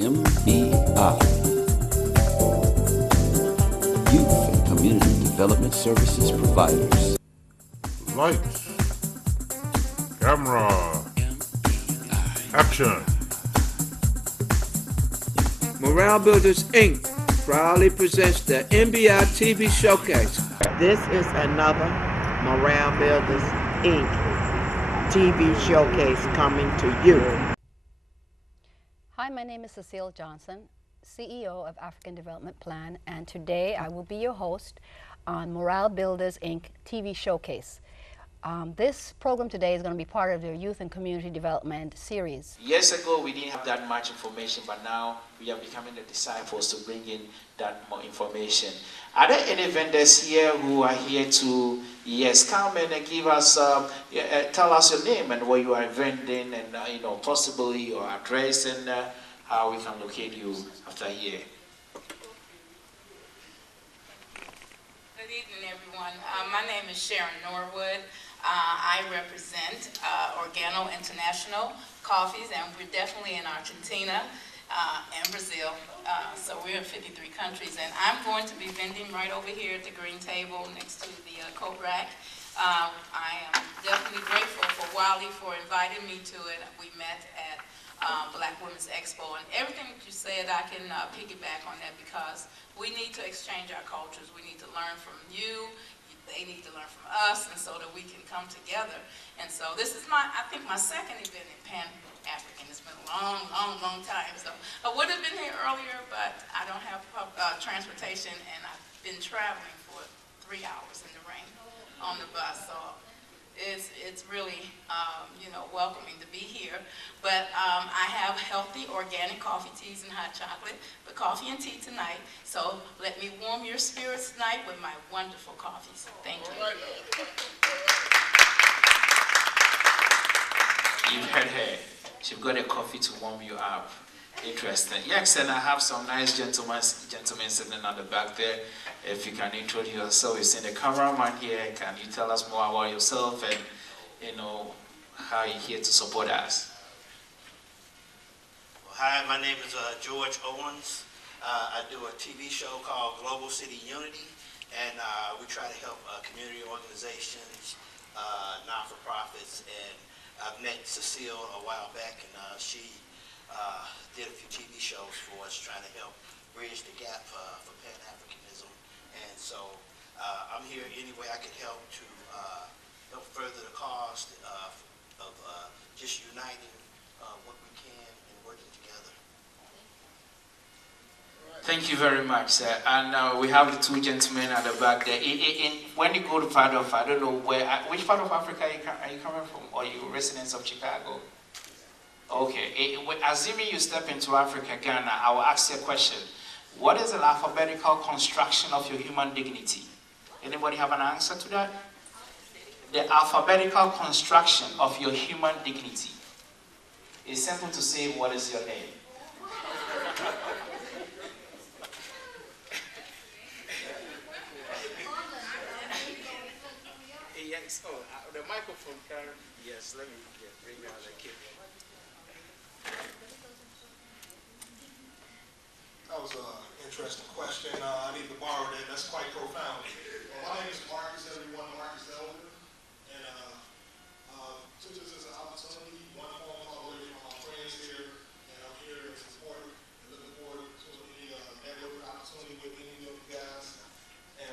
MBI, Youth and Community Development Services Providers. Lights, camera, action. Morale Builders Inc. proudly presents the MBI TV Showcase. This is another Morale Builders Inc. TV showcase coming to you. Hi, my name is Cecile Johnson, CEO of African Development Plan, and today I will be your host on Morale Builders Inc. TV Showcase. This program today is going to be part of their Youth and Community Development series. Years ago, we didn't have that much information, but now we are becoming the disciples to bring in that more information. Are there any vendors here who are here to, come in and give us, tell us your name and where you are vending and, possibly your address and how we can locate you after here? Good evening, everyone. My name is Sharon Norwood. I represent Organo International Coffees, and we're definitely in Argentina and Brazil. So we're in 53 countries, and I'm going to be vending right over here at the green table next to the coat rack. I am definitely grateful for Wally for inviting me to it. We met at Black Women's Expo, and everything that you said, I can piggyback on that because we need to exchange our cultures. We need to learn from you. They need to learn from us, and so that we can come together. And so this is I think my second event in Pan-African. It's been a long time. So I would have been here earlier, but I don't have transportation, and I've been traveling for 3 hours in the rain on the bus. So it's really, welcoming to be here. But I have healthy organic coffee, teas, and hot chocolate, but coffee and tea tonight. So let me warm your spirits tonight with my wonderful coffees. Thank you. You've heard her. She's got a coffee to warm you up. Interesting. Yes, and I have some nice gentlemen sitting on the back there. If you can introduce yourself, you've seen the cameraman here. Can you tell us more about yourself and, how you're here to support us? Hi, my name is George Owens. I do a TV show called Global City Unity, and we try to help community organizations, non-for-profits, and I've met Cecile a while back, and she did a few TV shows for us trying to help bridge the gap for Pan-Africanism. And so I'm here any way I can help to help further the cause of just uniting what we can and working together. Thank you very much, sir. And we have the two gentlemen at the back there. When you go to part of, I don't know which part of Africa are you coming from? Or are you residents of Chicago? Okay. Assuming you step into Africa, Ghana, I will ask you a question. What is the alphabetical construction of your human dignity? Anybody have an answer to that? The alphabetical construction of your human dignity. It's simple to say, what is your name? Yes. Oh, the microphone can. Yes, let me bring out the kid. That was an interesting question. I need to borrow that. That's quite profound. My name is Marcus, everyone. Marcus Elder. And took this as an opportunity. One phone call away from my friends here. And I'm here to support and looking forward to any network opportunity with any of you guys. And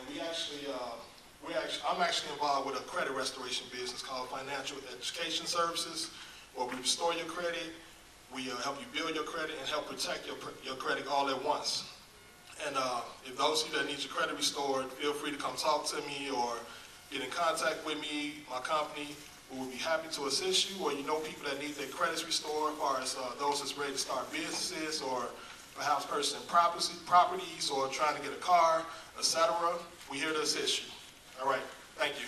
I'm actually involved with a credit restoration business called Financial Education Services, where we restore your credit. We help you build your credit and help protect your credit all at once. And if those of you that need your credit restored, feel free to come talk to me or get in contact with me, my company. We will be happy to assist you, or you know people that need their credits restored, as far as those that's ready to start businesses or perhaps purchasing properties or trying to get a car, etc. We're here to assist you. All right. Thank you.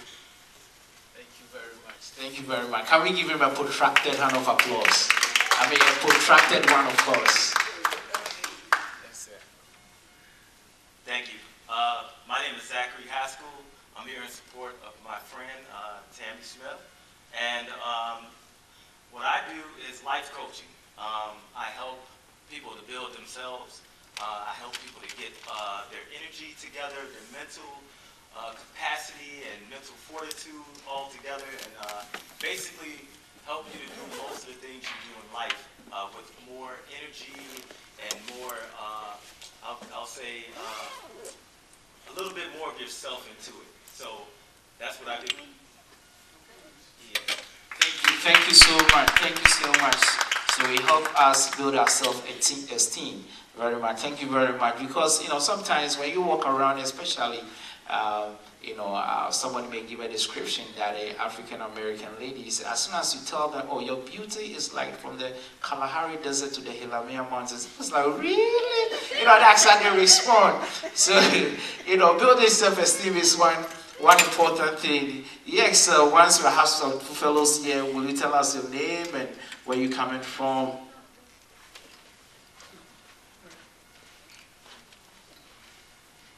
Thank you very much. Thank you very much. Can we give him a protracted hand of applause? I mean, a protracted one, of course. Yes, sir. Thank you. My name is Zachary Haskell. I'm here in support of my friend, Tammy Smith. And what I do is life coaching. I help people people to build themselves. I help people to get their energy together, their mental capacity and mental fortitude all together, and basically help you to do most of the things you do in life with more energy and more, I'll say, a little bit more of yourself into it. So that's what I do. Yeah. Thank you so much. Thank you so much. So we help us build our self-esteem very much. Thank you very much. Because, you know, sometimes when you walk around, especially, somebody may give a description that African American ladies, as soon as you tell them, oh, your beauty is like from the Kalahari Desert to the Himalaya Mountains, it's like, really? You know, that's how they respond. So, you know, building self-esteem is one important thing. Yes, once we have some fellows here, will you tell us your name and where you're coming from?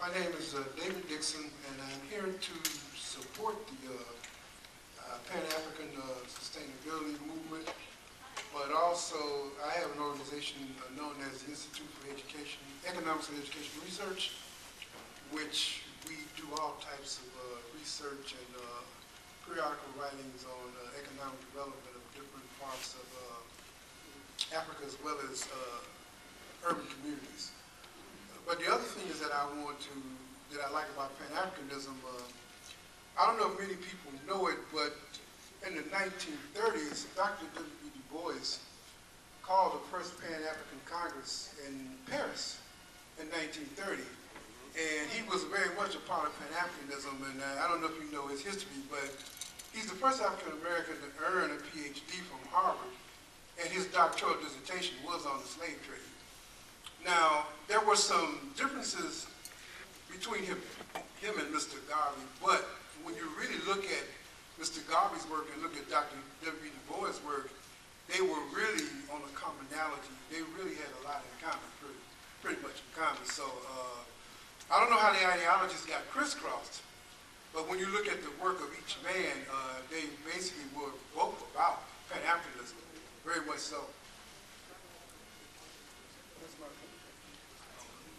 My name is David Dixon, and I'm here to support the Pan-African Sustainability Movement, but also I have an organization known as the Institute for Economics and Education Research, which we do all types of research and periodical writings on economic development of different parts of Africa as well as urban communities. But the other thing is that I like about Pan-Africanism, I don't know if many people know it, but in the 1930s, Dr. W. Du Bois called the first Pan-African Congress in Paris in 1930. And he was very much a part of Pan-Africanism, and I don't know if you know his history, but he's the first African-American to earn a PhD from Harvard, and his doctoral dissertation was on the slave trade. Now, there were some differences between him and Mr. Garvey, but when you really look at Mr. Garvey's work and look at Dr. W. Du Bois' work, they were really on a commonality. They really had a lot in common, pretty much in common. So I don't know how the ideologies got crisscrossed, but when you look at the work of each man, they basically were both about Pan-Africanism, very much so.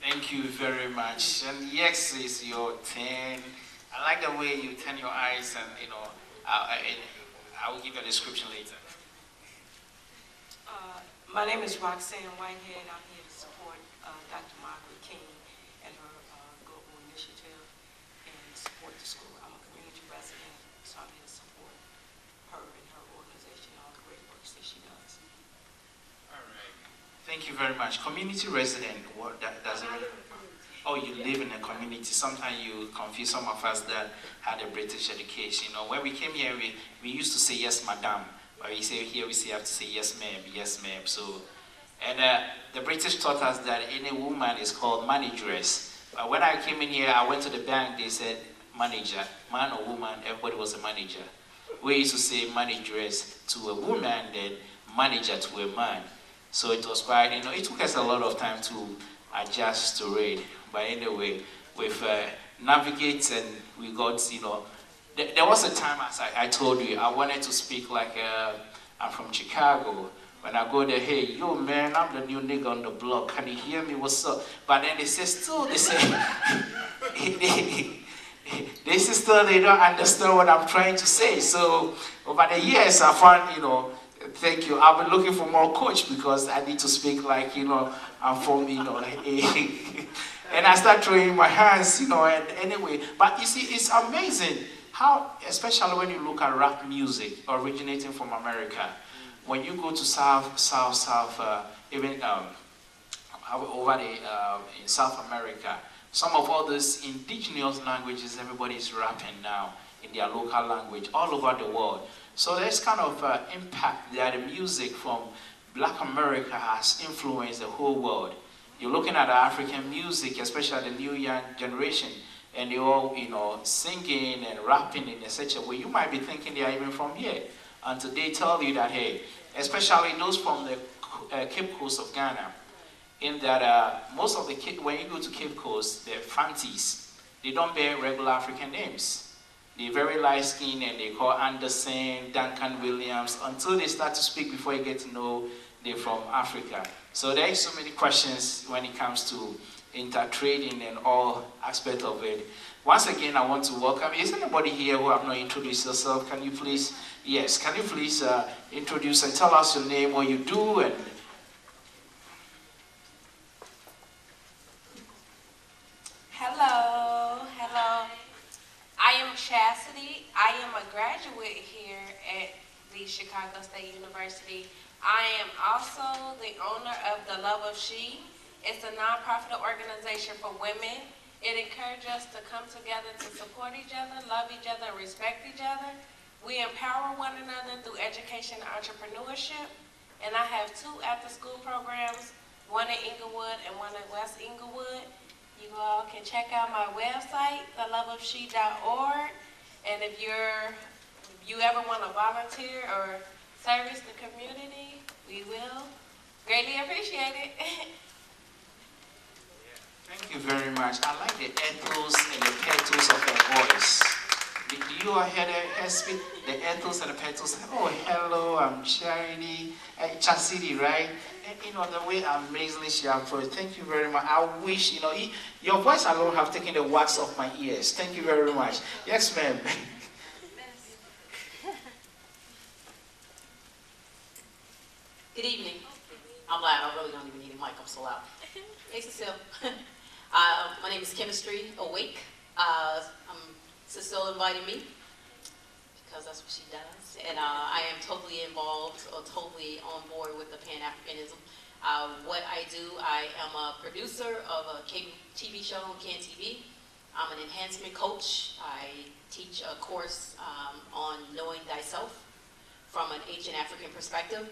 Thank you very much. And yes, it's your turn. I like the way you turn your eyes, and you know, I will give you a description later. My name is Roxanne Whitehead. I'm here to support Dr. Margaret King and her global initiative and support the school. I'm a community resident, so I'm here to support her and her organization and all the great works that she does. All right. Thank you very much. Community resident, what does it mean? Oh, you live in a community. Sometimes you confuse some of us that had a British education. You know, when we came here, we used to say yes, madam. But we say here, we have to say yes, ma'am, yes, ma'am. So, and the British taught us that any woman is called manageress. But when I came in here, I went to the bank, they said manager. Man or woman, everybody was a manager. We used to say manageress to a woman, then manager to a man. So it was quite, you know, it took us a lot of time to adjust to it. But anyway, we've navigated and we got, you know, there was a time, as I told you, I wanted to speak like I'm from Chicago. When I go there, hey, yo, man, I'm the new nigga on the block. Can you hear me? What's up? But then they say, still, they say, they say still they don't understand what I'm trying to say. So over the years, I found, you know, thank you. I've been looking for more coach because I need to speak like, you know, I'm from, you know, and I start throwing my hands, you know, and anyway. But you see, it's amazing how, especially when you look at rap music originating from America, when you go to even over in South America, some of all those indigenous languages, everybody is rapping now in their local language all over the world. So there's kind of impact that the music from Black America has influenced the whole world. You're looking at the African music, especially the new young generation, and they're all, you know, singing and rapping in such a way. You might be thinking they are even from here, until they tell you that, hey, especially those from the Cape Coast of Ghana, in that most of the when you go to Cape Coast, the Fantis, they don't bear regular African names. They're very light skinned and they call Anderson, Duncan Williams, until they start to speak before you get to know they're from Africa. So there are so many questions when it comes to intertrading and all aspects of it. Once again, I want to welcome. Is anybody here who have not introduced yourself? Can you please, yes, can you please introduce and tell us your name, what you do, and hello. I am Chastity. I am a graduate here at the Chicago State University. I am also the owner of The Love of She. It's a nonprofit organization for women. It encourages us to come together to support each other, love each other, and respect each other. We empower one another through education and entrepreneurship. And I have 2 after-school programs, one in Inglewood and one in West Inglewood. You all can check out my website, theloveofshe.org. And if you ever want to volunteer or service the community, we will greatly appreciate it. thank you very much. I like the ethos and the petals of her voice. Do you all hear her speak? The ethos and the petals. Oh, hello, I'm Charity, Chastity, right? And, you know, the way amazingly she approached. Thank you very much. I wish, you know, your voice alone have taken the wax off my ears. Thank you very much. Yes, ma'am. Good evening. I'm loud. I really don't even need a mic. I'm so loud. Hey, Cecile. My name is Chemistry Awake. Cecile invited me because that's what she does. And I am totally involved or totally on board with the Pan-Africanism. What I do, I am a producer of a cable TV show on CAN TV. I'm an enhancement coach. I teach a course on knowing thyself from an ancient African perspective.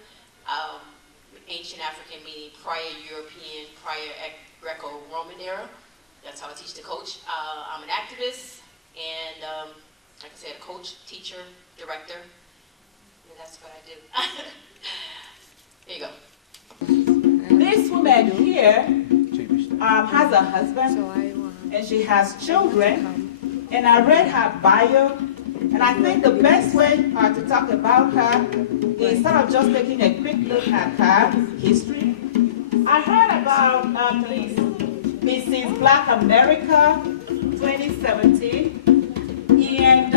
Ancient African meaning prior European, prior Greco-Roman era. That's how I teach the coach. I'm an activist and, like I said, a coach, teacher, director. And that's what I do. There you go. This woman here has a husband and she has children. And I read her bio. And I think the best way to talk about her is sort of just taking a quick look at her history. I heard about Mrs. Black America 2017, and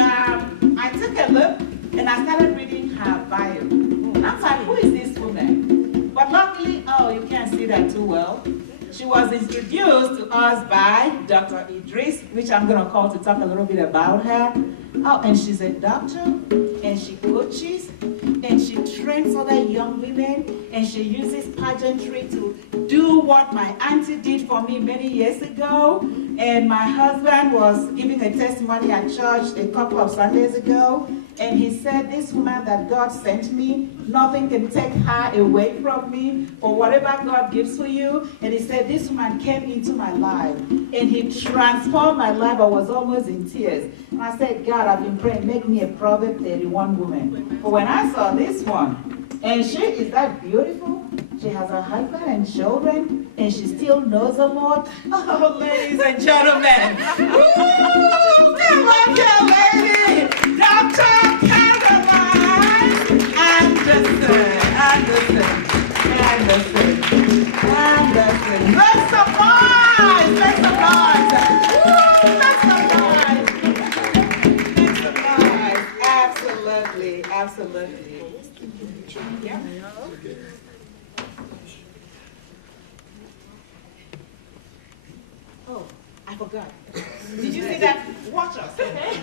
I took a look and I started reading her bio. And I was like, who is this woman? But luckily, oh, you can't see that too well. She was introduced to us by Dr. Idris, which I'm going to call to talk a little bit about her. Oh, and she's a doctor, and she coaches, and she trains other young women, and she uses pageantry to do what my auntie did for me many years ago. And my husband was giving a testimony at church a couple of Sundays ago, and he said, this woman that God sent me, nothing can take her away from me for whatever God gives for you. And he said, this woman came into my life, and he transformed my life. I was almost in tears. And I said, God, I've been praying, make me a Proverbs 31 woman. But when I saw this one, and she is that beautiful, she has a husband and children, and she still knows the Lord. Oh, ladies and gentlemen. Woo! Come on here, lady. Dr. Caroline Anderson. Make some noise. Make some noise. Woo! Make some noise. Make some noise. Absolutely. Absolutely. Yeah. Oh, I forgot. Did you see that? Watch us, okay?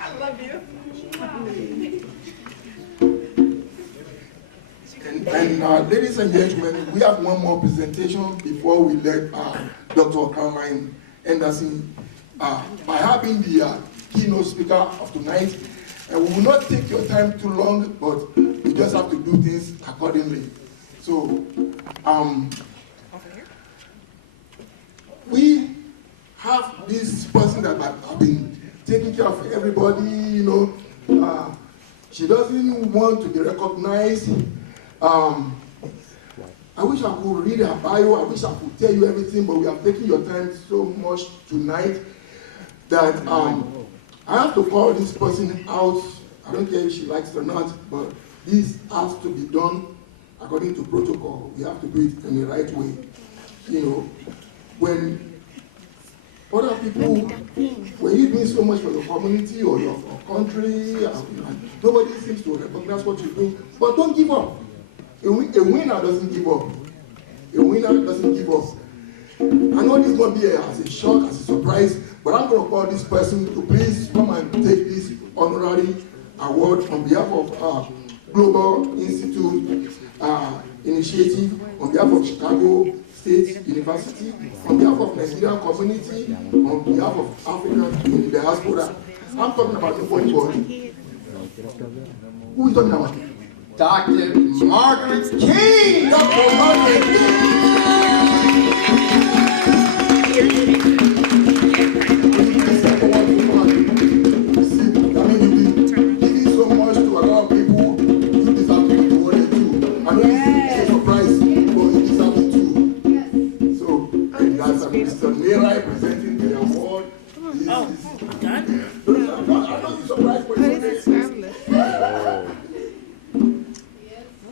I love you. And ladies and gentlemen, we have one more presentation before we let Dr. Caroline Anderson, by having the keynote speaker of tonight. And we will not take your time too long, but we just have to do things accordingly. So, we have this person that have been taking care of everybody, you know. She doesn't want to be recognized. I wish I could read her bio, I wish I could tell you everything, but we have taken your time so much tonight that I have to call this person out. I don't care if she likes it or not, but this has to be done according to protocol. We have to do it in the right way. You know, when other people, when you're doing so much for your community or your country, nobody seems to recognize what you're doing, but don't give up. A winner doesn't give up. A winner doesn't give up. I know this is going to be as a shock, as a surprise, but I'm going to call this person to please come and take this honorary award on behalf of Global Institute Initiative, on behalf of Chicago State University, on behalf of Nigerian community, on behalf of Africa in the diaspora. I'm talking about the body. Who is talking about? Dr. Margaret King! Dr. Margaret King!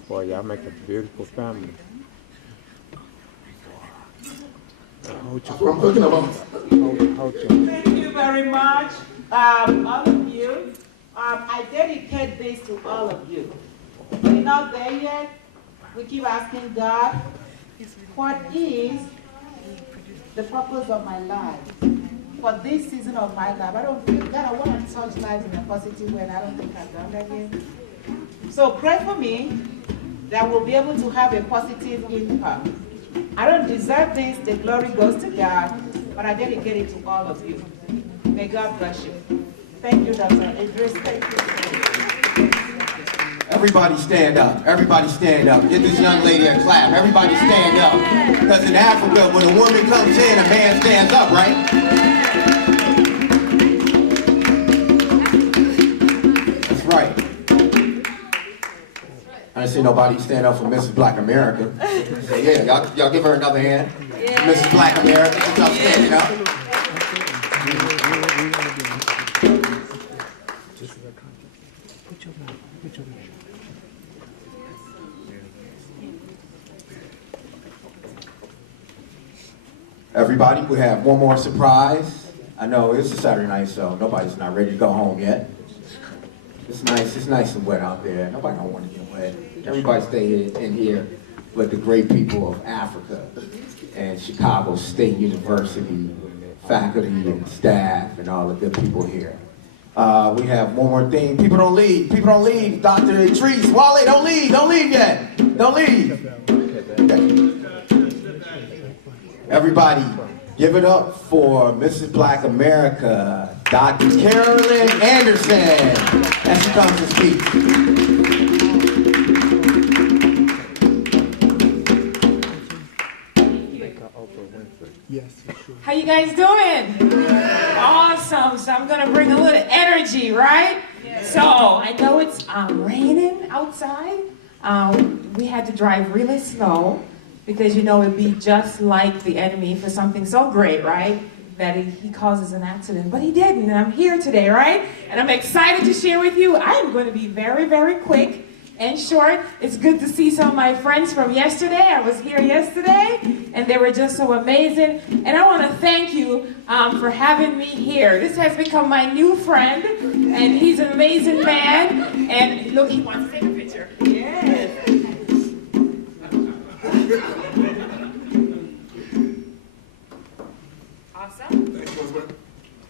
Boy, y'all make a beautiful family. That's what I'm talking about. Thank you very much, all of you. I dedicate this to all of you. We're not there yet. We keep asking God, what is the purpose of my life? For this season of my life, I don't feel God, I want to touch lives in a positive way, and I don't think I've done that yet. So pray for me that we'll be able to have a positive impact. I don't deserve this, the glory goes to God, but I dedicate it to all of you. May God bless you. Thank you, Dr. Idris. Thank you. Everybody stand up. Everybody stand up. Get this young lady a clap. Everybody stand up. Because in Africa, when a woman comes in, a man stands up, right? That's right. I didn't see nobody stand up for Mrs. Black America. Say, yeah, y'all give her another hand. Yeah. Mrs. Black America, y'all standing up. Everybody, we have one more surprise. I know it's a Saturday night, so nobody's not ready to go home yet. It's nice and wet out there. Nobody don't want to get wet. Everybody stay in here with the great people of Africa and Chicago State University, faculty and staff and all the good people here. We have one more thing. People don't leave. People don't leave. Dr. Idris, Wale, don't leave. Don't leave yet. Don't leave. Everybody, give it up for Mrs. Black America, Dr. Carolyn Anderson, as she comes to speak. How you guys doing? Awesome. So I'm going to bring a little energy, right? So I know it's raining outside. We had to drive really slow because, you know, it'd be just like the enemy for something so great, right? That he causes an accident. But he didn't, and I'm here today, right? And I'm excited to share with you. I am going to be very, very quick and short. It's good to see some of my friends from yesterday. I was here yesterday, and they were just so amazing. And I want to thank you for having me here. This has become my new friend, and he's an amazing man. And look, he wants to take a picture. Yes. Awesome.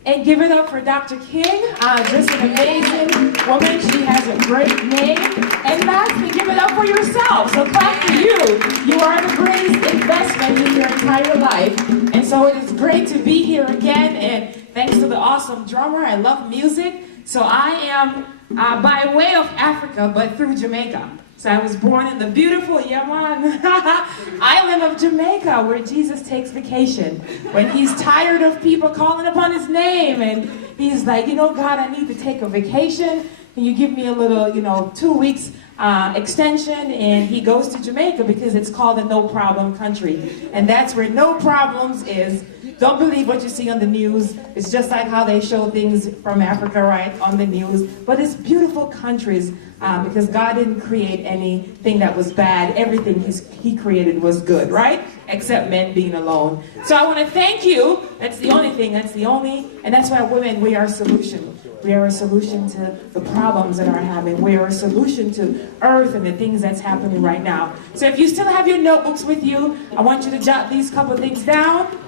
And give it up for Dr. King, just an amazing woman. She has a great name. And lastly, give it up for yourself. So clap for you. You are the greatest investment in your entire life. And so it is great to be here again. And thanks to the awesome drummer. I love music. So I am by way of Africa, but through Jamaica. So I was born in the beautiful Yaman island of Jamaica, where Jesus takes vacation. When he's tired of people calling upon his name, and he's like, you know, God, I need to take a vacation. Can you give me a little, 2 weeks extension, and he goes to Jamaica because it's called a no problem country. And that's where no problems is. Don't believe what you see on the news. It's just like how they show things from Africa, right, on the news. But it's beautiful countries because God didn't create anything that was bad. Everything he created was good, right? Except men being alone. So I want to thank you. That's the only thing. And that's why women, we are a solution. We are a solution to the problems that are happening. We are a solution to earth and the things that's happening right now. So if you still have your notebooks with you, I want you to jot these couple things down.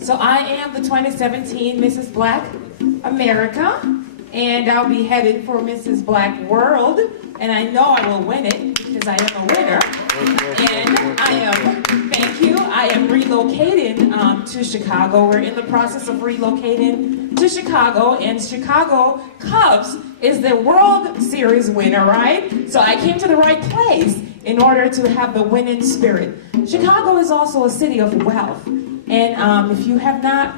So I am the 2017 Mrs. Black America, and I'll be headed for Mrs. Black World, and I know I will win it because I am a winner. And I am relocating to Chicago. We're in the process of relocating to Chicago, and Chicago Cubs is the World Series winner, right? So I came to the right place in order to have the winning spirit. Chicago is also a city of wealth. And if you have not,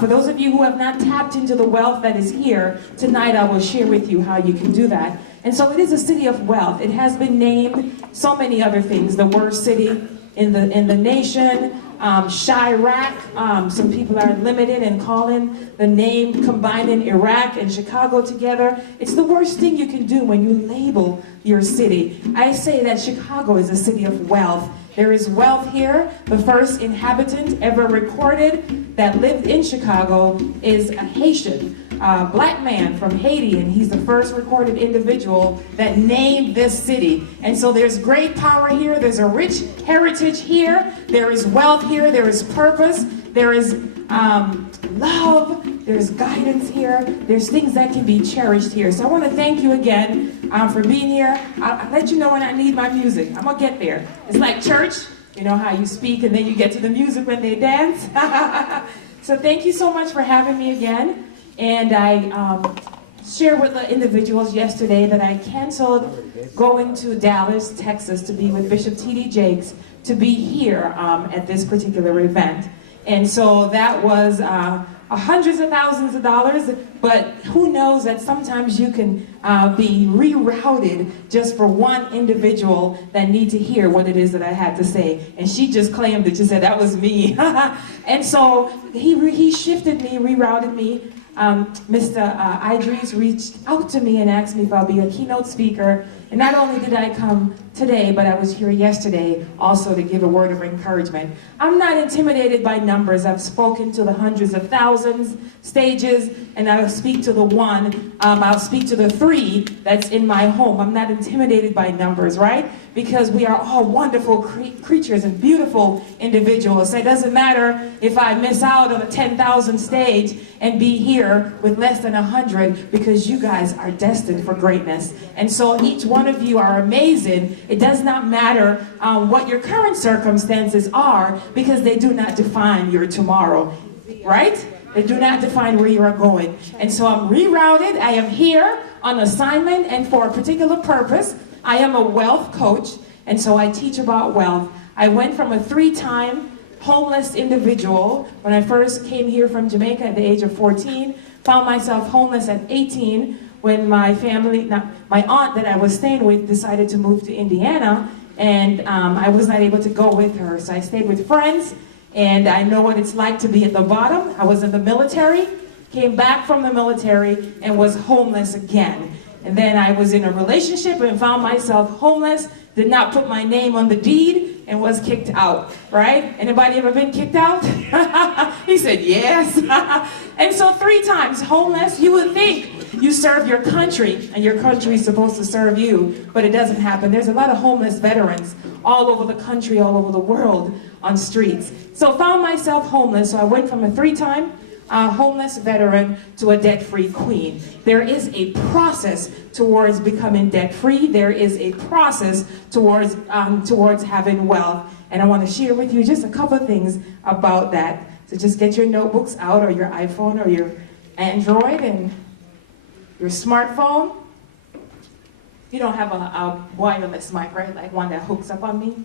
for those of you who have not tapped into the wealth that is here, tonight I will share with you how you can do that. And so it is a city of wealth. It has been named so many other things. The worst city in the nation, Chirac. Some people are limited in calling the name, combining Iraq and Chicago together. It's the worst thing you can do when you label your city. I say that Chicago is a city of wealth. There is wealth here. The first inhabitant ever recorded that lived in Chicago is a Haitian black man from Haiti, and he's the first recorded individual that named this city. And so there's great power here. There's a rich heritage here. There is wealth here. There is purpose. There is love. There's guidance here. There's things that can be cherished here. So I want to thank you again for being here. I'll let you know when I need my music. I'm going to get there. It's like church. You know how you speak and then you get to the music when they dance. So thank you so much for having me again. And I shared with the individuals yesterday that I canceled going to Dallas, Texas to be with Bishop T.D. Jakes to be here at this particular event. And so that was hundreds of thousands of dollars, but who knows that sometimes you can be rerouted just for one individual that need to hear what it is that I had to say. And she just claimed it. She said, that was me. And so he shifted me, rerouted me. Mr. Idris reached out to me and asked me if I'll be a keynote speaker. And not only did I come today, but I was here yesterday also to give a word of encouragement. I'm not intimidated by numbers. I've spoken to the hundreds of thousands stages, and I'll speak to the one, I'll speak to the 3 that's in my home. I'm not intimidated by numbers, right? Because we are all wonderful creatures and beautiful individuals. So it doesn't matter if I miss out on a 10,000 stage and be here with less than 100, because you guys are destined for greatness. And so each one of you are amazing. It does not matter what your current circumstances are, because they do not define your tomorrow, right? They do not define where you are going. And so I'm rerouted. I am here on assignment and for a particular purpose. I am a wealth coach, and so I teach about wealth. I went from a 3-time homeless individual when I first came here from Jamaica at the age of 14, found myself homeless at 18 when my aunt that I was staying with decided to move to Indiana, and I was not able to go with her. So I stayed with friends, and I know what it's like to be at the bottom. I was in the military, came back from the military, and was homeless again. And then I was in a relationship and found myself homeless, did not put my name on the deed, and was kicked out, right? Anybody ever been kicked out? He said, yes. And so 3 times homeless. You would think you serve your country, and your country is supposed to serve you, but it doesn't happen. There's a lot of homeless veterans all over the country, all over the world on streets. So found myself homeless, so I went from a 3-time homeless veteran to a debt-free queen. There is a process towards becoming debt-free. There is a process towards having wealth. And I want to share with you just a couple of things about that. So just get your notebooks out, or your iPhone, or your Android, and your smartphone. You don't have a wireless mic, right? Like one that hooks up on me?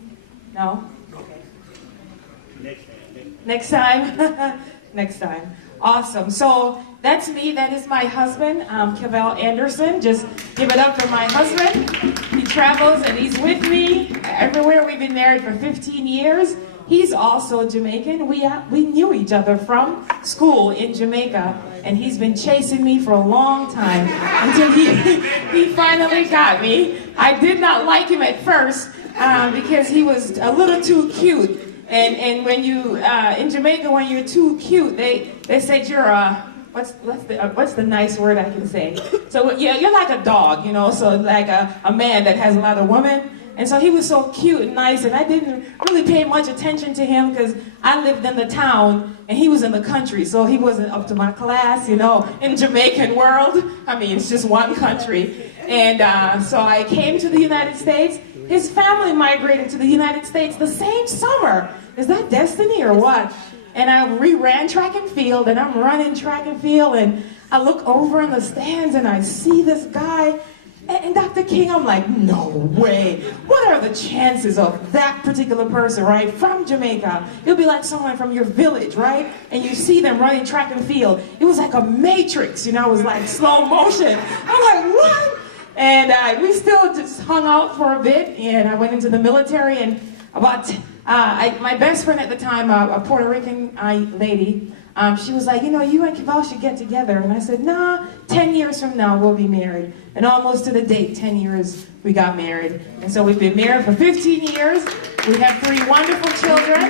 No? Okay. Next time. Next time. Awesome. So That's me. That is my husband, Cavell Anderson. Just give it up for my husband. He travels and he's with me everywhere. We've been married for 15 years. He's also Jamaican. We knew each other from school in Jamaica, and he's been chasing me for a long time until he finally got me. I did not like him at first because he was a little too cute. And when you in Jamaica, when you're too cute, they said you're a what's the nice word I can say? So yeah, you're like a dog, you know. So like a man that has a lot of women. And so he was so cute and nice, and I didn't really pay much attention to him because I lived in the town and he was in the country, so he wasn't up to my class, you know, in Jamaican world. I mean, it's just one country. And so I came to the United States. His family migrated to the United States the same summer. Is that destiny or what? And I ran track and field, and I'm running track and field, and I look over in the stands and I see this guy. And Dr. King, I'm like, no way. What are the chances of that particular person, right, from Jamaica? It'll be like someone from your village, right? And you see them running track and field. It was like a matrix, you know, it was like slow motion. I'm like, what? And we still just hung out for a bit, and I went into the military, and my best friend at the time, a Puerto Rican lady, she was like, you know, you and Cavell should get together. And I said, nah, 10 years from now, we'll be married. And almost to the date, 10 years, we got married. And so we've been married for 15 years. We have 3 wonderful children,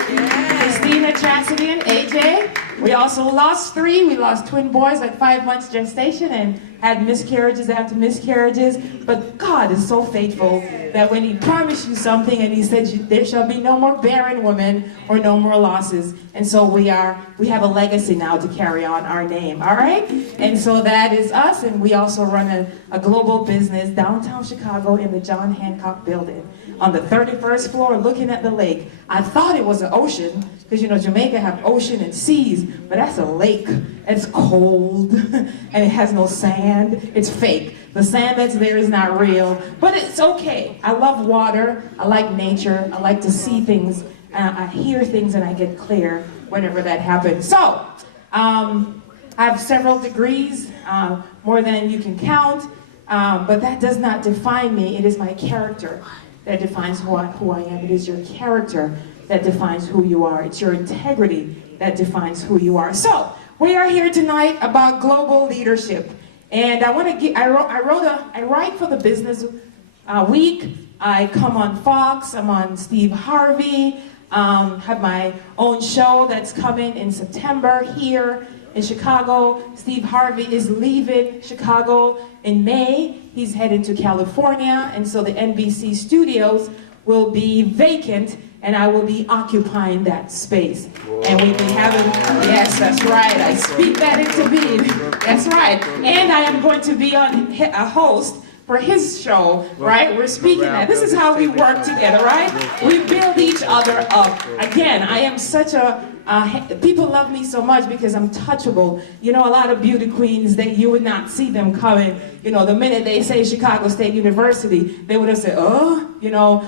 Christina, Chastity, and AJ. We also lost 3. We lost twin boys at 5 months gestation and had miscarriages after miscarriages. But God is so faithful that when he promised you something and he said there shall be no more barren women or no more losses. And so we have a legacy now to carry on our name, all right? And so that is us, and we also run a global business downtown Chicago in the John Hancock building on the 31st floor looking at the lake. I thought it was an ocean because, you know, Jamaica have ocean and seas, but that's a lake. It's cold and it has no sand. It's fake. The sand that's there is not real, but it's okay. I love water. I like nature. I like to see things. I hear things and I get clear whenever that happens. So, I have several degrees, more than you can count, but that does not define me. It is my character that defines who I am. It is your character that defines who you are. It's your integrity that defines who you are. So, we are here tonight about global leadership. And I want to I write for the Business Week. I come on Fox. I'm on Steve Harvey. Have my own show that's coming in September here in Chicago. Steve Harvey is leaving Chicago in May. He's heading to California, and so the NBC studios will be vacant, and I will be occupying that space. Whoa. And we'll be having, yes, that's right, I speak that into being. That's right. And I am going to be a host for his show, right? We're speaking that. This is how we work together, right? We build each other up. Again, I am such a, people love me so much because I'm touchable. You know, a lot of beauty queens, you would not see them coming. You know, the minute they say Chicago State University, they would have said, oh, you know,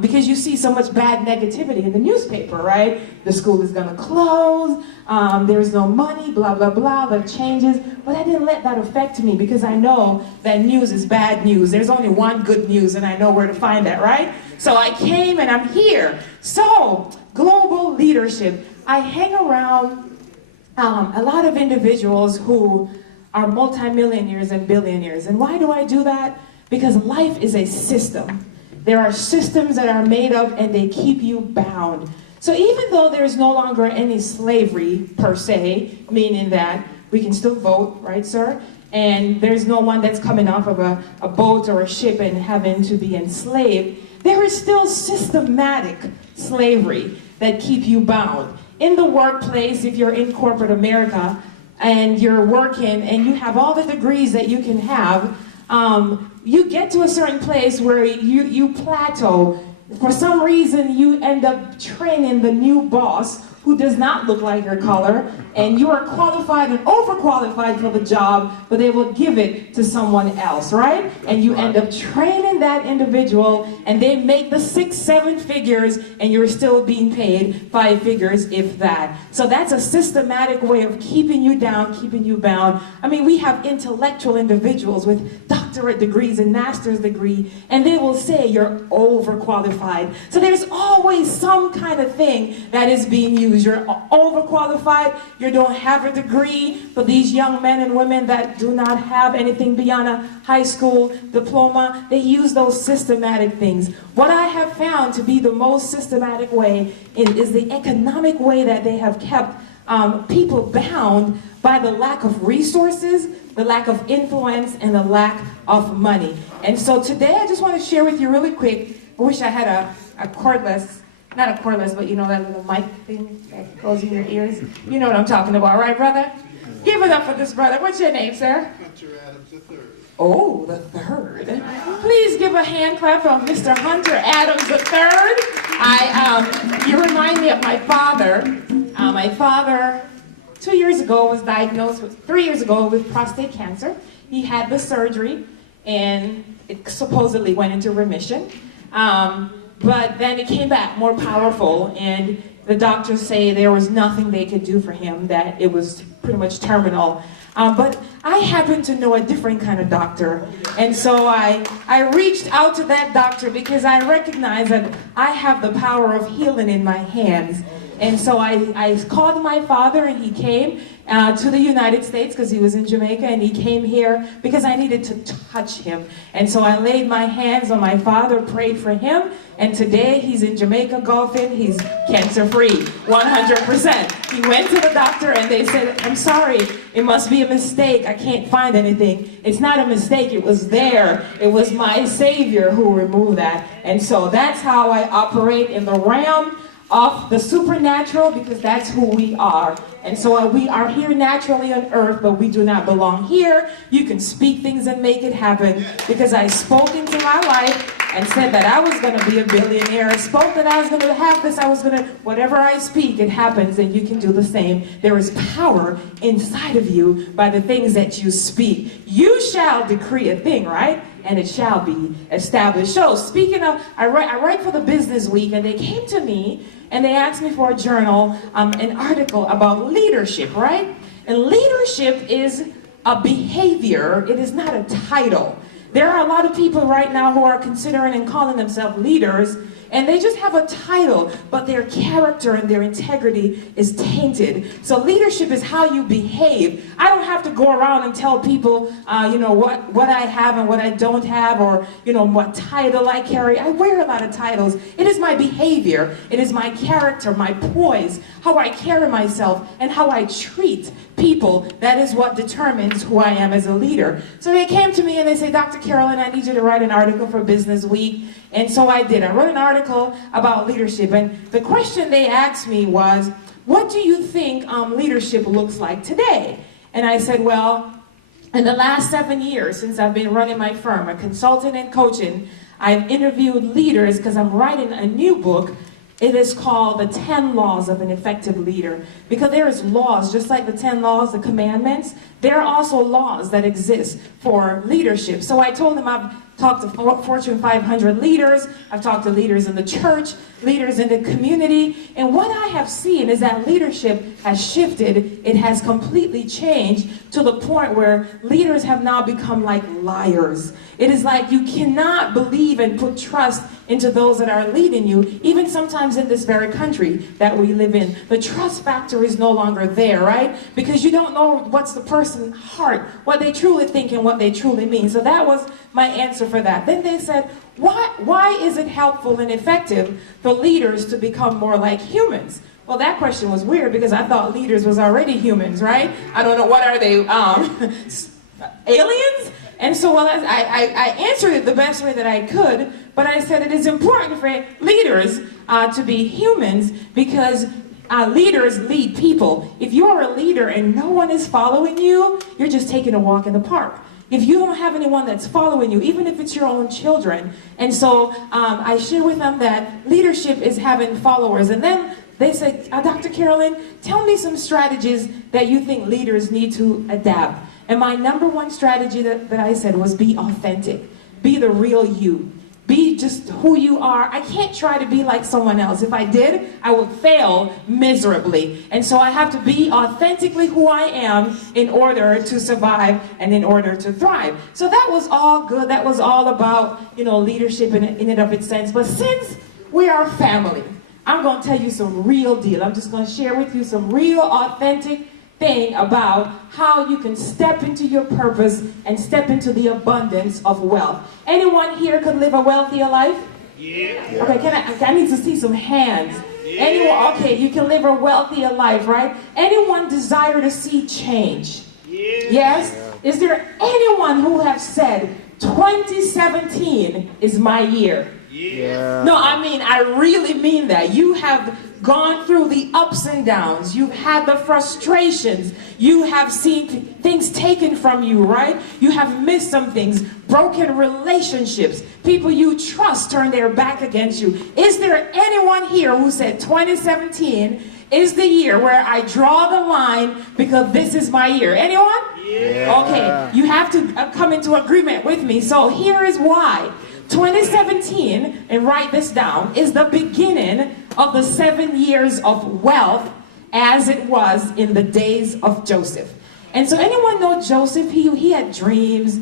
because you see so much bad negativity in the newspaper, right? The school is gonna close, there's no money, blah, blah, blah, the changes. But I didn't let that affect me because I know that news is bad news. There's only one good news and I know where to find that, right? So I came and I'm here. So, global leadership. I hang around a lot of individuals who are multimillionaires and billionaires. And why do I do that? Because life is a system. There are systems that are made of and they keep you bound. So even though there's no longer any slavery per se, meaning that we can still vote, right, sir? And there's no one that's coming off of a boat or a ship and having to be enslaved, there is still systematic slavery that keep you bound. In the workplace, if you're in corporate America and you're working and you have all the degrees that you can have, you get to a certain place where you plateau. For some reason, you end up training the new boss who does not look like your color, and you are qualified and overqualified for the job, but they will give it to someone else, right? And you end up training that individual, and they make the 6, 7 figures, and you're still being paid 5 figures, if that. So that's a systematic way of keeping you down, keeping you bound. I mean, we have intellectual individuals with doctorate degrees and master's degree, and they will say you're overqualified. So there's always some kind of thing that is being used. You're overqualified, you don't have a degree. For these young men and women that do not have anything beyond a high school diploma, they use those systematic things. What I have found to be the most systematic way is the economic way that they have kept people bound by the lack of resources, the lack of influence, and the lack of money. And so today I just want to share with you really quick. I wish I had a cordless, not a cordless, but you know that little mic thing that goes in your ears? You know what I'm talking about, right, brother? Give it up for this brother. What's your name, sir? Hunter Adams III. Oh, the third. Please give a hand clap for Mr. Hunter Adams III. You remind me of my father. My father, 2 years ago, was diagnosed with, 3 years ago, with prostate cancer. He had the surgery, and it supposedly went into remission. But then it came back more powerful, and the doctors say there was nothing they could do for him, that it was pretty much terminal. But I happen to know a different kind of doctor, and so I reached out to that doctor because I recognize that I have the power of healing in my hands. And so I called my father, and he came to the United States because he was in Jamaica, and he came here because I needed to touch him. And so I laid my hands on my father, prayed for him, and today he's in Jamaica golfing. He's cancer-free, 100%. He went to the doctor, and they said, I'm sorry, it must be a mistake. I can't find anything. It's not a mistake. It was there. It was my Savior who removed that. And so that's how I operate in the realm of the supernatural, because that's who we are. And so we are here naturally on earth, but we do not belong here. You can speak things and make it happen, because I spoke into my life and said that I was going to be a billionaire. I spoke that I was going to have this. I was going to, whatever I speak, it happens, and you can do the same. There is power inside of you by the things that you speak. You shall decree a thing, right? And it shall be established. So speaking of, I write for the Business Week, and they came to me and they asked me for a journal, an article about leadership, right? And leadership is a behavior. It is not a title. There are a lot of people right now who are considering and calling themselves leaders, and they just have a title, but their character and their integrity is tainted. So leadership is how you behave. I don't have to go around and tell people, you know, what I have and what I don't have, or, you know, what title I carry. I wear a lot of titles. It is my behavior. It is my character, my poise, how I carry myself, and how I treat people. That is what determines who I am as a leader. So they came to me and they say, Dr. Carolyn, I need you to write an article for Business Week. And so I did. I wrote an article about leadership, and the question they asked me was, what do you think leadership looks like today? And I said, well, in the last 7 years since I've been running my firm, a consultant and coaching, I've interviewed leaders because I'm writing a new book. It is called The 10 Laws of an Effective Leader, because there is laws, just like the 10 laws, the commandments, there are also laws that exist for leadership. So I told them I've talked to Fortune 500 leaders, I've talked to leaders in the church, leaders in the community, and what I have seen is that leadership has shifted. It has completely changed to the point where leaders have now become like liars. It is like you cannot believe and put trust into those that are leading you, even sometimes in this very country that we live in. The trust factor is no longer there, right? Because you don't know what's the person's heart, what they truly think and what they truly mean. So that was my answer for that. Then they said, why is it helpful and effective for leaders to become more like humans? Well, that question was weird because I thought leaders was already humans, right? I don't know, what are they, aliens? And so I answered it the best way that I could, but I said it is important for leaders to be humans, because leaders lead people. If you're a leader and no one is following you, you're just taking a walk in the park. If you don't have anyone that's following you, even if it's your own children. And so I share with them that leadership is having followers. And then They said, Dr. Carolyn, tell me some strategies that you think leaders need to adapt. And my number one strategy that I said was be authentic. Be the real you. Be just who you are. I can't try to be like someone else. If I did, I would fail miserably. And so I have to be authentically who I am in order to survive and in order to thrive. So that was all good. That was all about, leadership in and of its sense. But since we are family, I'm going to tell you some real deal. I'm just going to share with you some real authentic thing about how you can step into your purpose and step into the abundance of wealth. Anyone here could live a wealthier life? Yeah. Okay, I need to see some hands. Yeah. Anyone? Okay, you can live a wealthier life, right? Anyone desire to see change? Yeah. Yes? Yeah. Is there anyone who have said 2017 is my year? Yeah. No, I really mean that. You have gone through the ups and downs. You've had the frustrations. You have seen things taken from you, right? You have missed some things, broken relationships. People you trust turn their back against you. Is there anyone here who said 2017 is the year where I draw the line because this is my year? Anyone? Yeah. Okay, you have to come into agreement with me. So here is why. 2017, and write this down, is the beginning of the 7 years of wealth as it was in the days of Joseph. And so anyone know Joseph? He had dreams.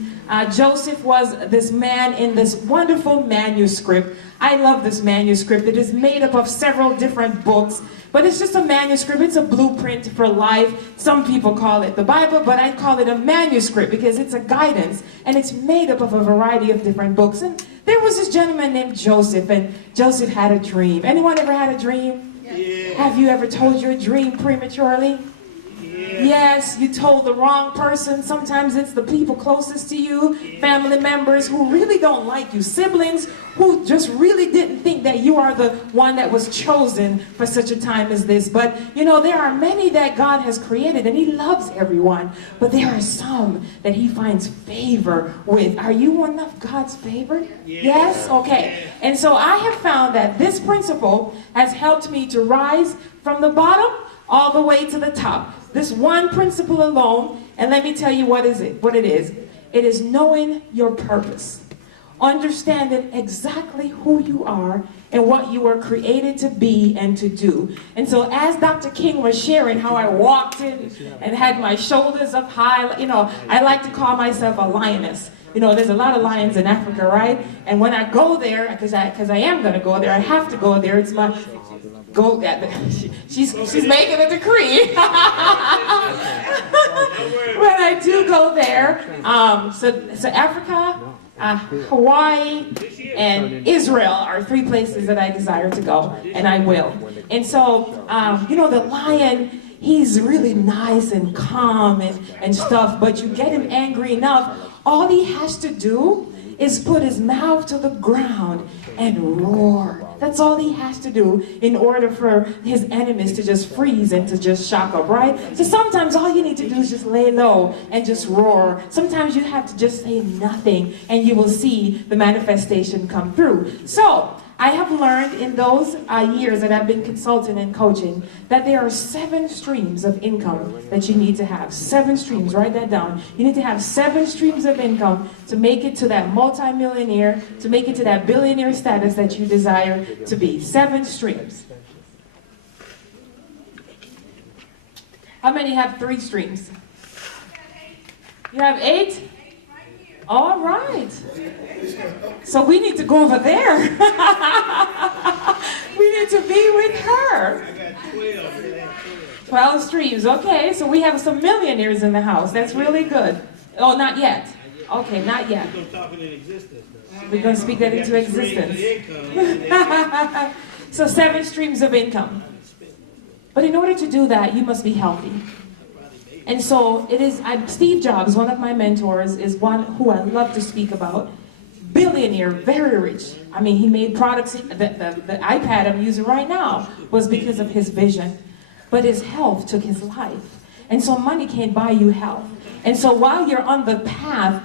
Joseph was this man in this wonderful manuscript. I love this manuscript. It is made up of several different books, but it's just a manuscript. It's a blueprint for life. Some people call it the Bible, but I call it a manuscript because it's a guidance, and it's made up of a variety of different books. And there was this gentleman named Joseph, and Joseph had a dream. Anyone ever had a dream? Yeah. Have you ever told your dream prematurely? Yes, you told the wrong person. Sometimes it's the people closest to you, family members who really don't like you, siblings who just really didn't think that you are the one that was chosen for such a time as this. But, there are many that God has created, and He loves everyone. But there are some that He finds favor with. Are you one of God's favorite? Yes? Okay. And so I have found that this principle has helped me to rise from the bottom all the way to the top. This one principle alone, and let me tell you what it is. It is knowing your purpose. Understanding exactly who you are and what you were created to be and to do. And so as Dr. King was sharing how I walked in and had my shoulders up high, I like to call myself a lioness. There's a lot of lions in Africa, right? And when I go there, because I am going to go there, I have to go there. It's my... She's making a decree. When I do go there, so Africa, Hawaii, and Israel are 3 places that I desire to go, and I will. And so, the lion, he's really nice and calm and stuff, but you get him angry enough, all he has to do is put his mouth to the ground and roar. That's all he has to do in order for his enemies to just freeze and to just shock up, right? So sometimes all you need to do is just lay low and just roar. Sometimes you have to just say nothing and you will see the manifestation come through. So I have learned in those years that I've been consulting and coaching that there are 7 streams of income that you need to have. 7 streams, write that down. You need to have 7 streams of income to make it to that multimillionaire, to make it to that billionaire status that you desire to be. 7 streams. How many have 3 streams? You have 8? All right. So we need to go over there. We need to be with her. 12 streams. Okay, so we have some millionaires in the house. That's really good. Oh, not yet. Okay, not yet. We're going to speak that into existence. So 7 streams of income. But in order to do that, you must be healthy. And so it is, Steve Jobs, one of my mentors, is one who I love to speak about. Billionaire, very rich. I mean, he made products, the iPad I'm using right now was because of his vision. But his health took his life. And so money can't buy you health. And so while you're on the path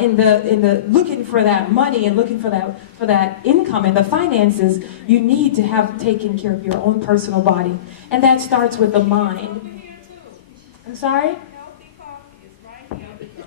in the looking for that money and looking for that income and the finances, you need to have taken care of your own personal body, and that starts with the mind. I'm sorry?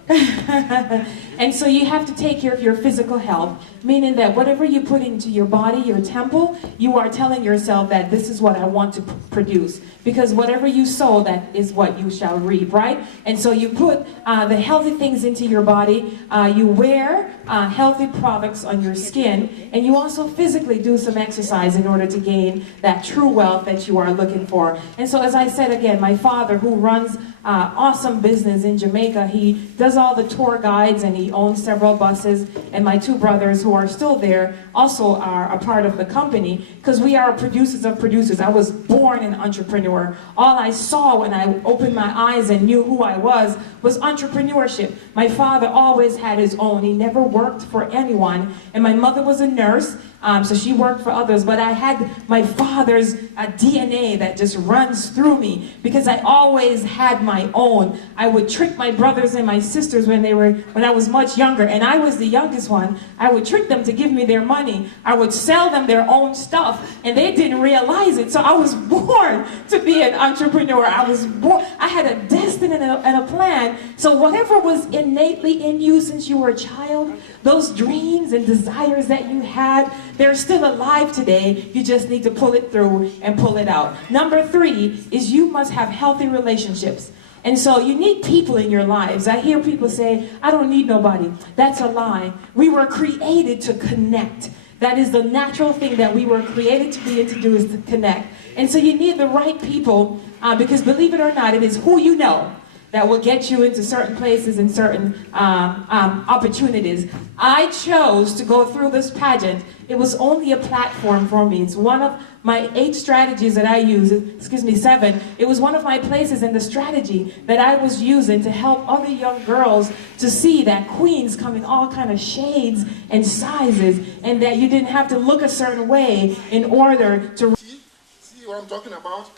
And so you have to take care of your physical health, meaning that whatever you put into your body, your temple, you are telling yourself that this is what I want to produce. Because whatever you sow, that is what you shall reap, right? And so you put the healthy things into your body, you wear healthy products on your skin, and you also physically do some exercise in order to gain that true wealth that you are looking for. And so as I said again, my father, who runs awesome business in Jamaica, he does all the tour guides and he owns several buses, and my two brothers who are still there also are a part of the company, because we are producers of producers. I was born an entrepreneur. All I saw when I opened my eyes and knew who I was entrepreneurship. My father always had his own. He never worked for anyone, and my mother was a nurse, so she worked for others, but I had my father's DNA that just runs through me, because I always had my own. I would trick my brothers and my sisters when I was much younger, and I was the youngest one. I would trick them to give me their money. I would sell them their own stuff, and they didn't realize it. So I was born to be an entrepreneur. I had a destiny and a plan. So whatever was innately in you since you were a child, those dreams and desires that you had, they're still alive today. You just need to pull it through and pull it out. Number 3 is you must have healthy relationships. And so you need people in your lives. I hear people say, I don't need nobody. That's a lie. We were created to connect. That is the natural thing that we were created to be and to do, is to connect. And so you need the right people, because believe it or not, it is who you know that will get you into certain places and certain opportunities. I chose to go through this pageant. It was only a platform for me. It's one of my 8 strategies that I use, 7. It was one of my places in the strategy that I was using to help other young girls to see that queens come in all kind of shades and sizes, and that you didn't have to look a certain way in order to... See what I'm talking about?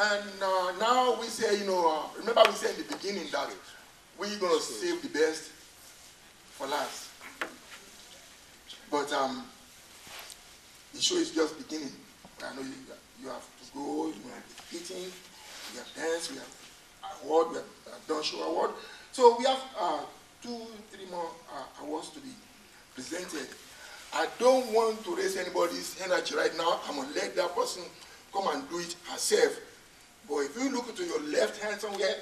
And now we say, remember we said in the beginning that we're going to save the best for last. But the show is just beginning. I know you have to go, you have eating, we have dance, we have award, we have done show award. So we have 2, 3 more awards to be presented. I don't want to raise anybody's energy right now. I'm going to let that person come and do it herself. But if you look to your left hand somewhere,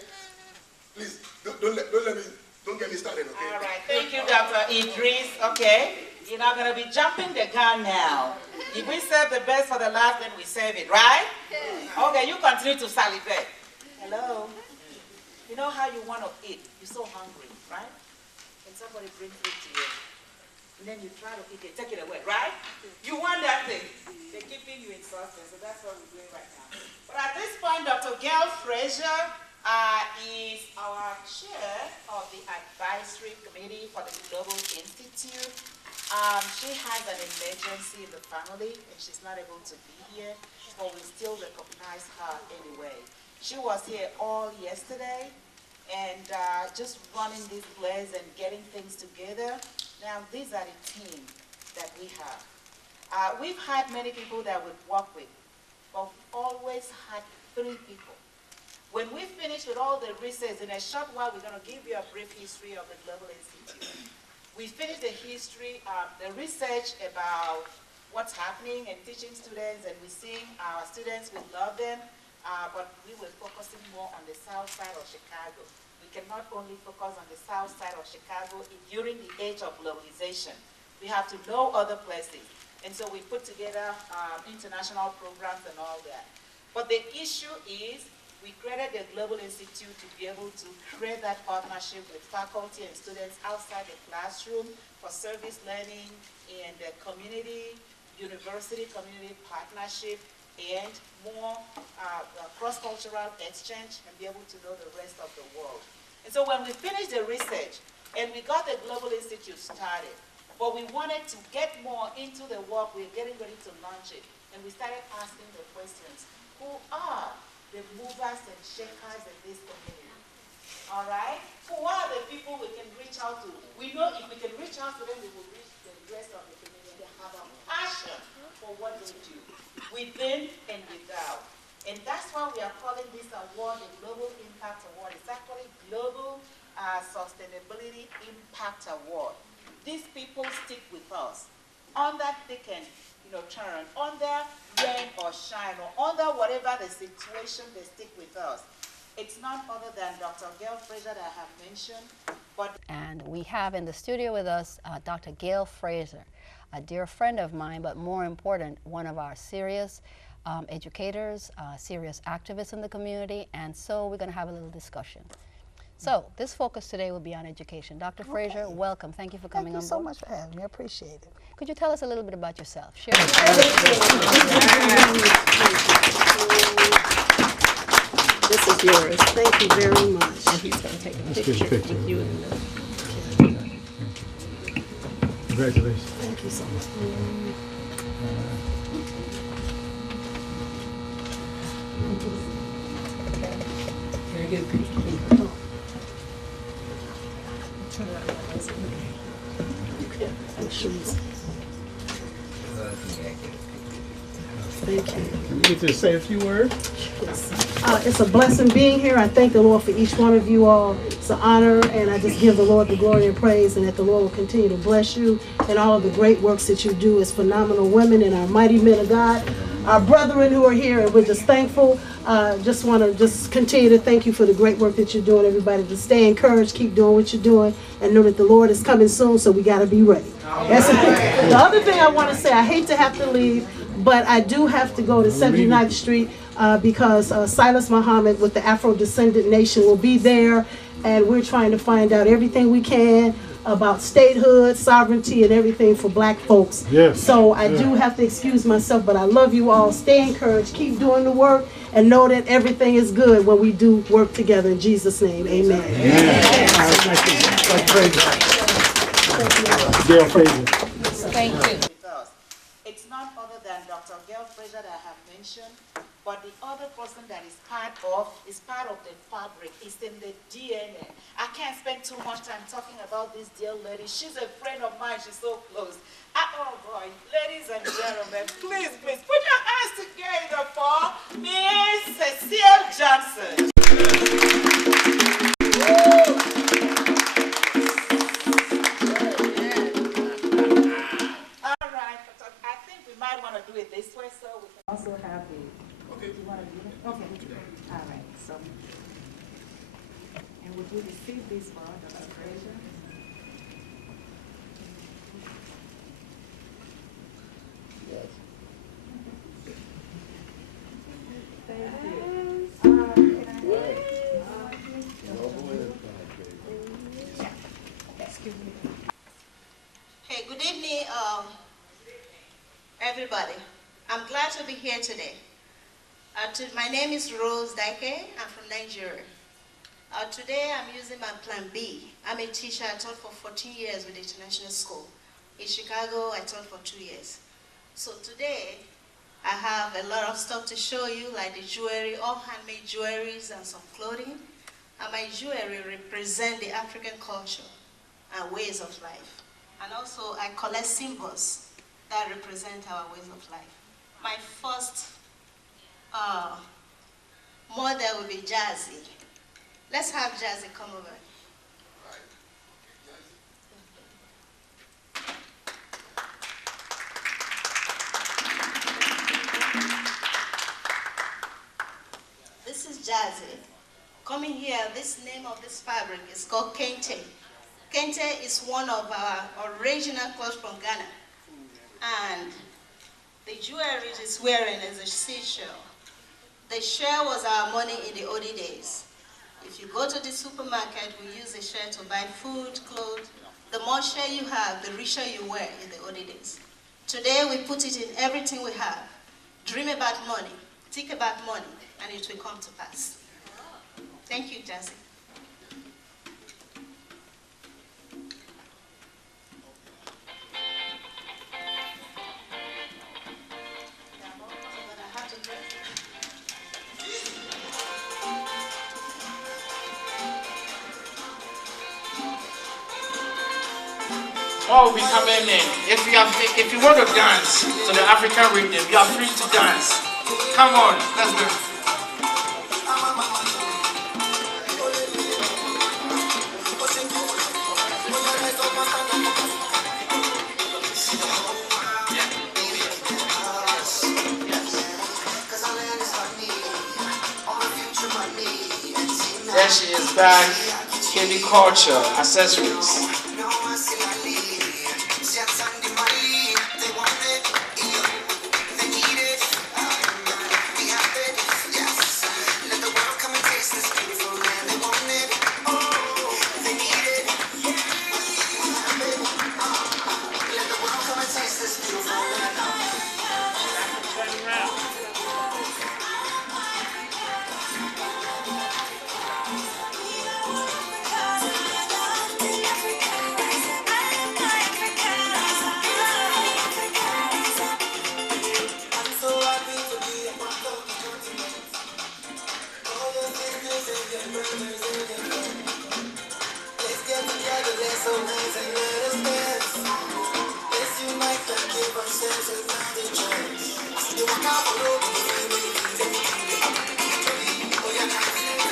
please don't get me started, okay? All right, thank you, Dr. Idris. Okay, you're not going to be jumping the gun now. If we save the best for the last, then we save it, right? Okay, you continue to salivate. Hello. You know how you want to eat? You're so hungry, right? And somebody brings food to you, and then you try to eat it, take it away, right? You want that thing. They're keeping you in suspense, so that's what we're doing right now. But at this point, Dr. Gail Frazier is our chair of the advisory committee for the Global Institute. She has an emergency in the family, and she's not able to be here, but we still recognize her anyway. She was here all yesterday, and just running this place and getting things together. Now, these are the team that we have. We've had many people that we've worked with, but we've always had 3 people. When we finish with all the research, in a short while, we're going to give you a brief history of the Global Institute. We finished the history, the research about what's happening and teaching students, and we're seeing our students, we love them, but we were focusing more on the south side of Chicago. We cannot only focus on the south side of Chicago during the age of globalization. We have to know other places. And so we put together international programs and all that. But the issue is we created the Global Institute to be able to create that partnership with faculty and students outside the classroom for service learning and the community, university community partnership, and more cross-cultural exchange, and be able to know the rest of the world. And so when we finished the research and we got the Global Institute started, but we wanted to get more into the work, we're getting ready to launch it. And we started asking the questions, who are the movers and shakers in this community? All right? Who are the people we can reach out to? We know if we can reach out to them, we will reach the rest of the community. They have a passion for what they do, within and without. And that's why we are calling this award a Global Impact Award. It's actually Global Sustainability Impact Award. These people stick with us under thick and turn, under rain or shine, or under whatever the situation, they stick with us. It's none other than Dr. Gail Fraser that I have mentioned. And we have in the studio with us Dr. Gail Fraser, a dear friend of mine, but more important, one of our serious educators, serious activists in the community, and so we're going to have a little discussion. So this focus today will be on education. Dr. Fraser, welcome. Thank you for coming on board. Thank you so much for having me. I appreciate it. Could you tell us a little bit about yourself? Share. This is yours. Thank you very much. And he's going to take a picture with you. Congratulations. Thank you so much. Can I get a picture? Thank you. You get to say a few words? Yes. It's a blessing being here. I thank the Lord for each one of you all. It's an honor, and I just give the Lord the glory and praise, and that the Lord will continue to bless you and all of the great works that you do as phenomenal women and our mighty men of God, our brethren who are here, and we're just thankful. Just want to just continue to thank you for the great work that you're doing, everybody. To stay encouraged, keep doing what you're doing, and know that the Lord is coming soon, so we got to be ready. That's the other thing I want to say. I hate to have to leave, but I do have to go to 79th Street because Silas Muhammad with the Afro-Descendant Nation will be there, and we're trying to find out everything we can about statehood, sovereignty, and everything for black folks. Yes. So I do have to excuse myself, but I love you all. Stay encouraged, keep doing the work, and know that everything is good when we do work together. In Jesus' name, amen. Thank you. It's none other than Dr. Gail Fraser that I have mentioned, but the other person that is part of the fabric. It's in the DNA. I can't spend too much time talking about this dear lady. She's a friend of mine. She's so close. Oh boy, ladies and gentlemen, please put your hands together for Miss Cecile Johnson. All right, I think we might want to do it this way so we can also have the. Okay. Do you want to do it? Okay. All right. So, and would you receive this for Dr. Fraser? Yes. Hey, good evening, everybody. I'm glad to be here today. My name is Rose Dike. I'm from Nigeria. Today I'm using my Plan B. I'm a teacher. I taught for 14 years with the international school. In Chicago, I taught for 2 years. So today, I have a lot of stuff to show you, like the jewelry, all handmade jewelries and some clothing. And my jewelry represent the African culture and ways of life. And also, I collect symbols that represent our ways of life. My first model will be Jazzy. Let's have Jazzy come over. This is Jazzy. Coming here, this name of this fabric is called Kente. Kente is one of our original clothes from Ghana. And the jewelry it's wearing is a seashell. The shell was our money in the olden days. If you go to the supermarket, we use the shell to buy food, clothes. The more shell you have, the richer you were in the olden days. Today, we put it in everything we have. Dream about money, think about money, and it will come to pass. Thank you, Jazzy. more will be coming in. If you want to dance to the African rhythm, you are free to dance. Come on, let's go. There she is back. Katie Culture Accessories.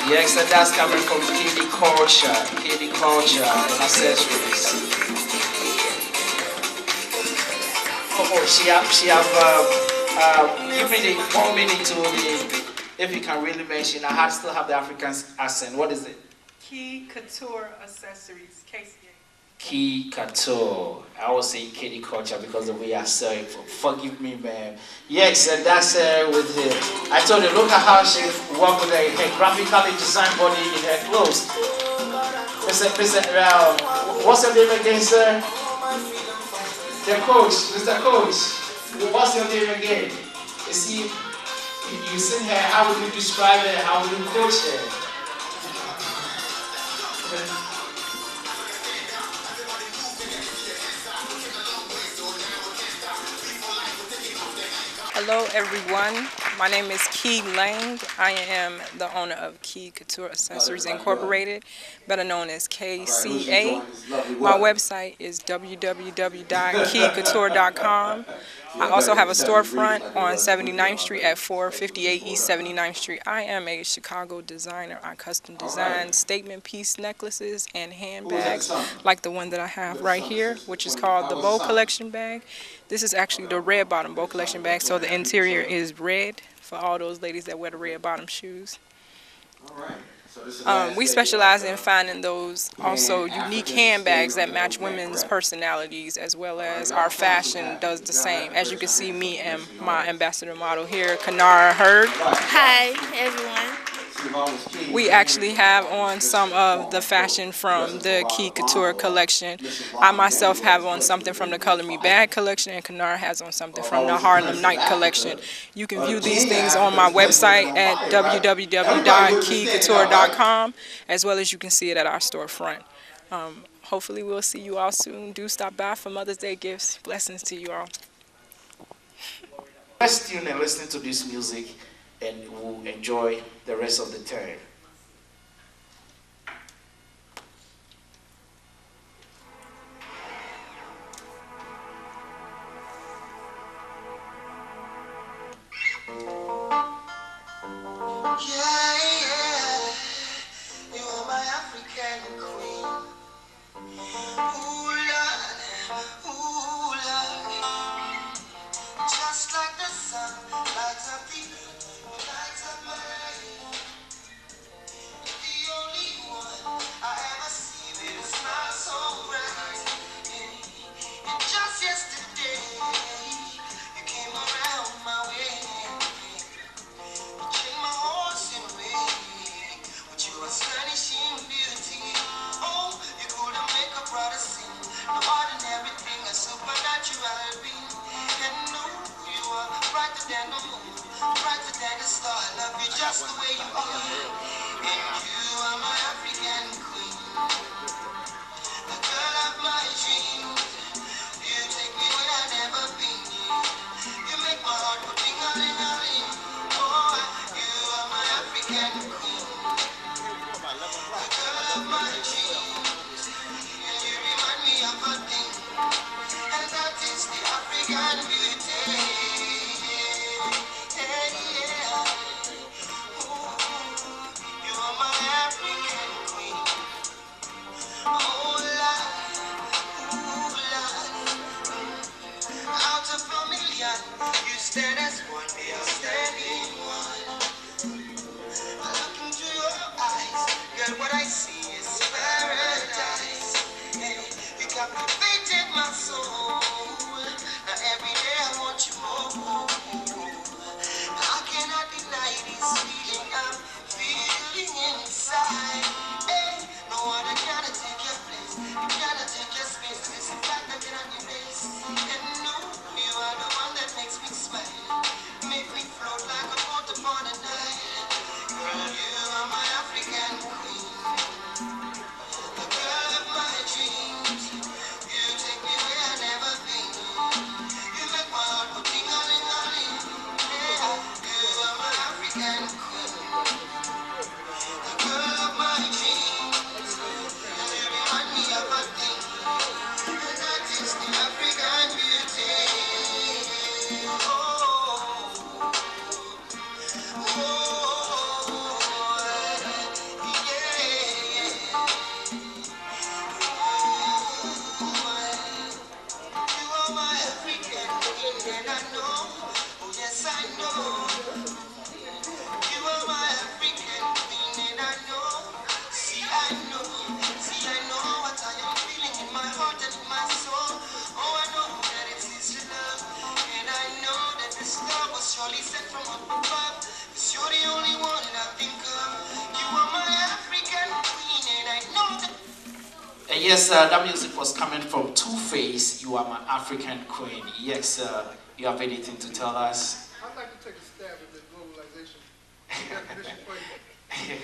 Yes, and that's coming from Katie Culture and Accessories. Oh, she give me the 1 minute to the, if you can really mention, I still have the African accent. What is it? Key Couture Accessories, KCA. Key Couture. I always say Katie Culture because the way I say it. Forgive me, man. Yes, and that's with her. I told you, look at how she worked with her graphically designed body in her clothes. What's your name again, sir? The coach, Mr. Coach. What's your name again? You see, you seen her, how would you describe her? How would you coach her? Hello everyone, my name is Key Lang. I am the owner of Key Couture Accessories Incorporated, better known as KCA. My website is www.keycouture.com. I also have a storefront on 79th Street at 458 East 79th Street. I am a Chicago designer. I custom design statement piece necklaces and handbags like the one that I have right here, which is called the Bow Collection bag. This is actually the red bottom Bow Collection bag, so the interior is red for all those ladies that wear the red bottom shoes. We specialize in finding those also unique handbags that match women's personalities, as well as our fashion does the same. As you can see, me and my ambassador model here, Kanara Hurd. Hi, everyone. We actually have on some of the fashion from the Key Couture collection. I myself have on something from the Color Me Bad collection, and Kanara has on something from the Harlem Night collection. You can view these things on my website at www.keycouture.com, as well as you can see it at our storefront. Hopefully we'll see you all soon. Do stop by for Mother's Day gifts. Blessings to you all. Let's tune and listen to this music, and we'll enjoy the rest of the time. You are my African queen. Ooh, Lord, just like the sun lights up the earth, lights up my life. The only one I ever see with a smile so bright. And just yesterday, you came around my way. Changed my horse in a way. With your astonishing beauty. Oh, you couldn't make a brother sing. No ordinary thing, a supernatural being. And no, you are brighter than the moon, brighter than the star. I love you just the way you are. And you are my African queen, the girl of my dreams. You take me where I've never been. You make my heart go ding-a-ling-a-ling. Oh, you are my African queen, the girl of my dreams. And you remind me of a thing. Girl, what I see is paradise. Hey, you captivated my soul. Now every day I want you more. I cannot deny this feeling I'm feeling inside. Hey, no one cannot take your place. You cannot take your space. It's a fact I cannot erase. And no, you are the one that makes me smile. Make me float like a boat upon a Nile. Girl, you are my African queen. The girl of my dreams. You take me where I've never been. You make my heart go ting-a-ling-a-ling. Yeah, you are my African queen. The girl of my dreams. You remind me of a thing. And that is the African beauty. Oh, you are my African queen, and I know, oh yes I know. You are my African queen, and I know. See, I know what I am feeling in my heart and in my soul. Oh, I know that it is your love, and I know that this love was surely sent from up above. 'Cause you're the only one that I think of. You are my African queen, and I know that. Yes, that music was coming from Two-Face. You are my African queen. Yes, you have anything to tell us? I'd like to take a stab at the globalization definition for you.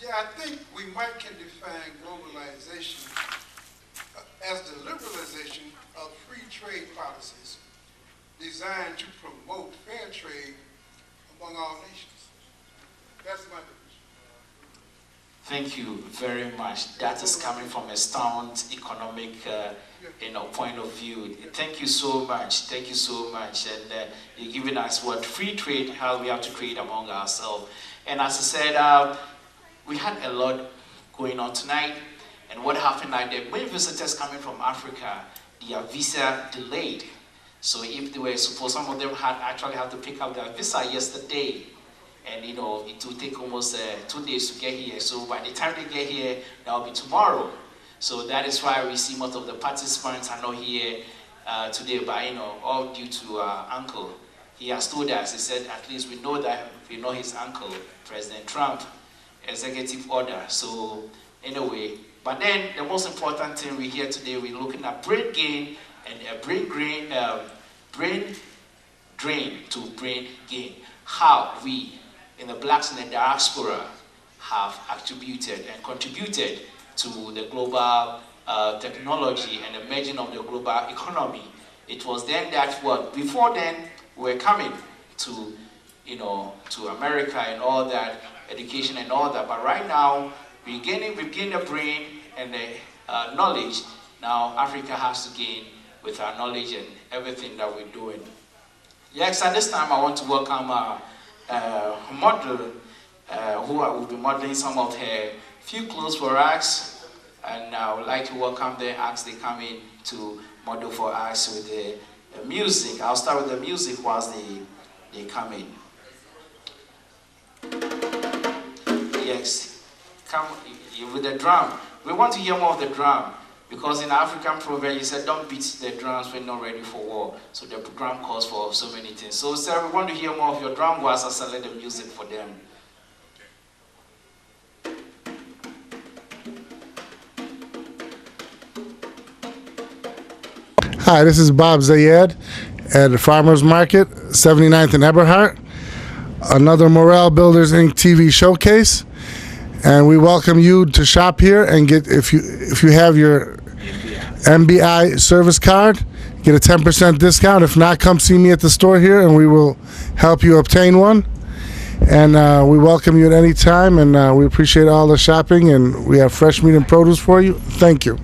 Yeah, I think we might can define globalization as the liberalization of free trade policies designed to promote fair trade among all nations. That's my definition. Thank you very much. That is coming from a sound economic point of view. Thank you so much. Thank you so much. And you're giving us what free trade, how we have to trade among ourselves. And as I said, we had a lot going on tonight. And what happened, like the many visitors coming from Africa, their visa delayed. So if they were supposed, some of them had actually had to pick up their visa yesterday. And it will take almost 2 days to get here. So by the time they get here, that will be tomorrow. So that is why we see most of the participants are not here today, but all due to our uncle. He has told us, he said, at least we know that, we know his uncle, President Trump, executive order. So anyway, but then the most important thing we hear today, we're looking at brain gain and brain drain to brain gain. How we, in the blacks in the diaspora, have attributed and contributed to the global technology and the merging of the global economy. It was then that before then we were coming to, to America and all that, education and all that, but right now we've gained the brain and the knowledge. Now Africa has to gain with our knowledge and everything that we're doing. Yes, at this time I want to welcome our model who will be modeling some of her few clothes for us, and I would like to welcome them as they come in to model for us with the music. I'll start with the music whilst they come in. Yes, come with the drum. We want to hear more of the drum, because in African proverb you said don't beat the drums when not ready for war. So the drum calls for so many things. So sir, we want to hear more of your drum whilst I select the music for them. Hi, this is Bob Zayed at the Farmers Market, 79th and Eberhart. Another Morale Builders Inc. TV showcase, and we welcome you to shop here and get, if you have your MBI service card, get a 10% discount. If not, come see me at the store here and we will help you obtain one. And we welcome you at any time, and we appreciate all the shopping, and we have fresh meat and produce for you. Thank you.